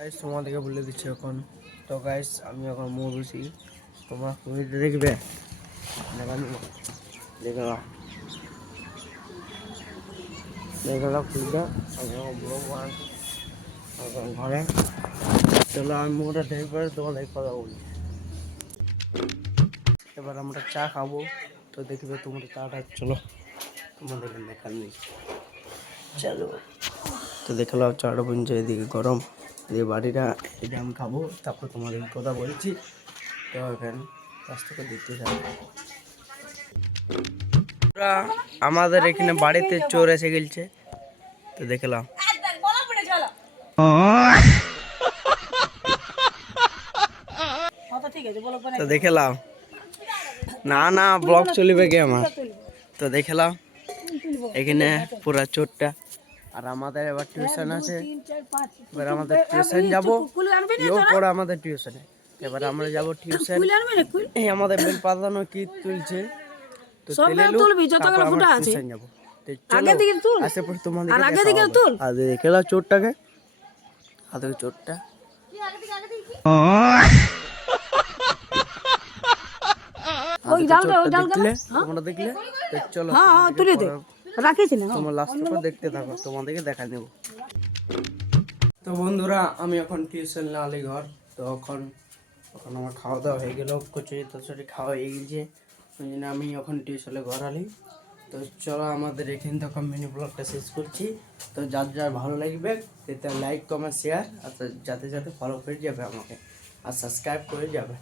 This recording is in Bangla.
গাইস তোমাদেরকে বলে দিচ্ছি এখন। তো গাইস আমি এখন মরুছি, তোমরা কুমিরটা দেখবে, দেখে নাও কুমিরটা। আমি এখন ব্লগ বানাচ্ছি এখন ঘরে। চলো আমি মুখটা ঢেকে পরে তোমাদের কথা বলি। এবার আমরা চা খাবো, তো দেখবে তোমরা চাটা। চলো তোমাদেরকে দেখার নেই, চলো। তো দেখলাম চাটা বলছে এদিকে গরম, দিয়ে বাড়িটা এটা আমি খাবো, তারপর তোমাদের কথা বলছি। তো এখানে রাস্তাটা দেখতে যাবো। আমাদের এখানে বাড়িতে চোর এসে গেছে, তো দেখলাম। তো দেখলাম না না ব্লগ চলবে কি আমার। তো দেখলাম এখানে পুরা চোরটা। আর আমাদের এবার টিউশন আছে, এবার আমাদের টিউশন যাবো, ইও পড়ে আমাদের টিউশনে। এবার আমরা যাবো টিউশন। এই আমাদের বেল পাতানো কি তুলছে, তো টিউশন যাবো। আর দেখলাম চোরটাকে, আগে চোরটা তোমরা দেখলে, চলো তোমার লাস্ট পর দেখতে থাকো, তোমাদেরকে দেখা দেবো। তো বন্ধুরা আমি এখন টিউশন আলি ঘর। তো এখন আমার খাওয়া দাওয়া হয়ে গেল, কচুরি তচুরি খাওয়া হয়ে গেছে, ওই জন্য আমি এখন টিউশনে ঘর আলি। তো চলো আমাদের এখান থেকে মিনি ব্লগটা শেষ করছি। তো যার যার ভালো লাগবে সেটা লাইক কমেন্ট শেয়ার, আর যাতে যাতে ফলো করে যাবে আমাকে, আর সাবস্ক্রাইব করে যাবে।